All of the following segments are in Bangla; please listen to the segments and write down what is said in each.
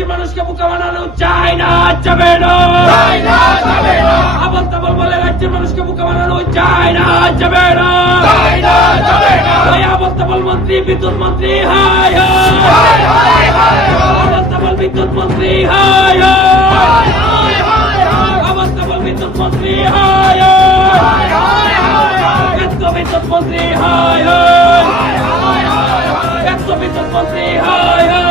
রাজ্যের মানুষকে বোকা বানানো যায় না, যাবে না। আবল তাবল বলে রাজ্যের মানুষকে বোকা বানানো যায় না, যাবে না। ওই আবল তাবল মন্ত্রী, বিদ্যুৎ মন্ত্রী, হায় হায়। আবল তাবল বিদ্যুৎ মন্ত্রী, হায় হায়। আবল তাবল বিদ্যুৎ মন্ত্রী, হায় হায়। এত বিদ্যুৎ মন্ত্রী, হায় হায়। এত বিদ্যুৎ মন্ত্রী, হায় হায়।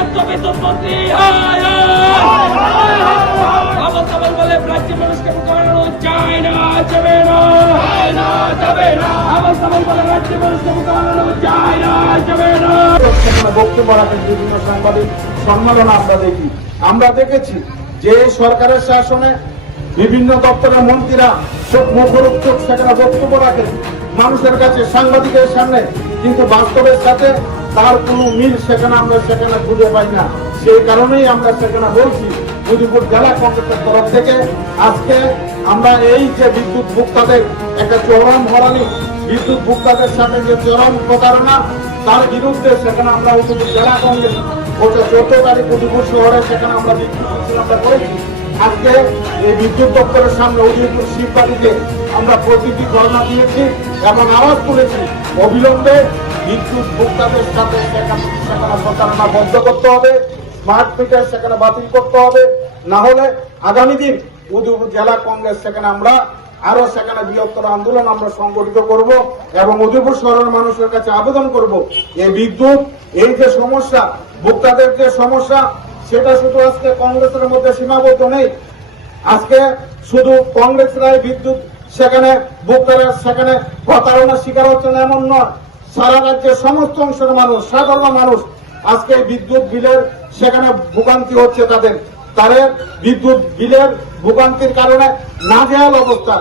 এত বিদ্যুৎ মন্ত্রী, হায় হায়। আবল তাবল বলে রাজ্যের মানুষকে বোকা বানানো যায় না, যাবে না। আবল তাবল বলে রাজ্যের মানুষকে বোকা বানানো যায় না, যাবে না। বক্তব্য রাখেন বিভিন্ন সাংবাদিক সম্মেলন আমরা দেখেছি যে সরকারের শাসনে বিভিন্ন দপ্তরের মন্ত্রীরা মুখরোচক সেখানে বক্তব্য রাখেন মানুষের কাছে, সাংবাদিকের সামনে, কিন্তু বাস্তবের সাথে তার কোনো মিল আমরা সেখানে খুঁজে পাই না। সেই কারণেই আমরা সেখানে বলছি উদয়পুর জেলা কংগ্রেসের তরফ থেকে আজকে আমরা এই যে বিদ্যুৎ ভোক্তাদের একটা চরম হরানি, বিদ্যুৎ ভোক্তাদের সাথে যে চরম প্রতারণা, তার বিরুদ্ধে সেখানে আমরা উদয়পুর জেলা কংগ্রেস 14 তারিখ উদয়পুর শহরে সেখানে আমরা বিক্ষোভ করেছি। আজকে এই বিদ্যুৎ দপ্তরের সামনে উদয়পুর শিববাড়িতে আমরা প্রতিটি ধর্ণা দিয়েছি এবং আওয়াজ তুলেছি অবিলম্বে বিদ্যুৎ ভোক্তাদের সাথে সেখানে প্রতারণা বন্ধ করতে হবে, স্মার্ট মিটার সেখানে বাতিল করতে হবে, না হলে আগামী দিন উদয়পুর জেলা কংগ্রেস সেখানে আমরা আরো সেখানে বৃহত্তর আন্দোলন আমরা সংগঠিত করব এবং উদয়পুর শহরের মানুষের কাছে আবেদন করব এই বিদ্যুৎ, এই যে সমস্যা, ভোক্তাদের যে সমস্যা, সেটা শুধু আজকে কংগ্রেসের মধ্যে সীমাবদ্ধ নেই। আজকে শুধু কংগ্রেসরাই বিদ্যুৎ সেখানে ভোক্তারা সেখানে প্রতারণার শিকার হচ্ছেন এমন নয়, সারা রাজ্যের সমস্ত অংশের মানুষ, সাধারণ মানুষ আজকে বিদ্যুৎ বিলের সেখানে ভোগান্তি হচ্ছে তাদের বিদ্যুৎ বিলের ভোগান্তির কারণে নাজেহাল অবস্থা।